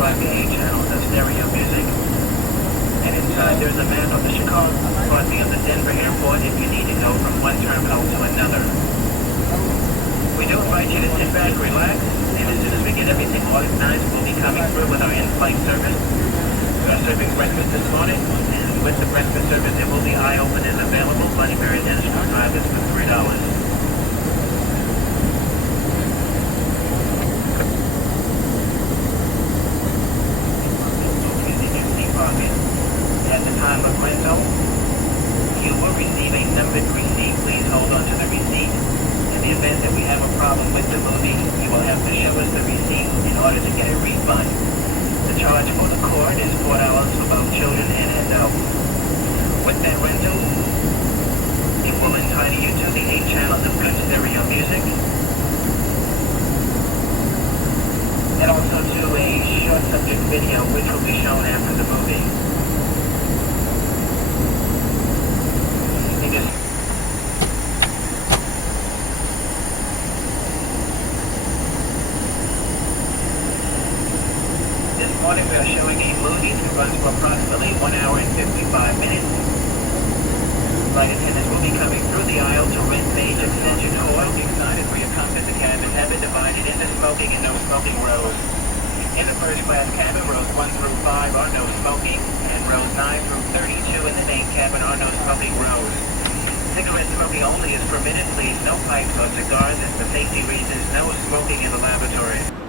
describe the A channels of stereo music. And inside there's a map of the Chicago, pardon me, of the Denver airport if you need to go from one terminal to another. We do invite you to sit back, relax, and as soon as we get everything organized, we'll be coming through with our in-flight service. We are serving breakfast this morning, and with the breakfast service, there will be eye openers available, Bloody Marys and screwdrivers for $3. At the time of rental, you will receive a numbered receipt. Please hold on to the receipt. In the event that we have a problem with the movie, you will have to show us the receipt in order to get a refund. The charge for the cord is $4 for both children and adults. With that rental, it will entitle you to the 8 channels of good stereo music, and also to a short subject video which will be shown after the movie. This morning we are showing a movie that runs for approximately 1 hour and 55 minutes. Flight attendants will be coming through the aisle to rent page extension cord. Smoking side and rear comforts cabins have been divided into smoking and no smoking rows. In the first class cabin, rows 1 through 5 are no smoking, and rows 9 through 32 in the main cabin are no smoking rows. Cigarette smoking only is permitted. Please, no pipes or cigars, and for safety reasons, no smoking in the lavatory.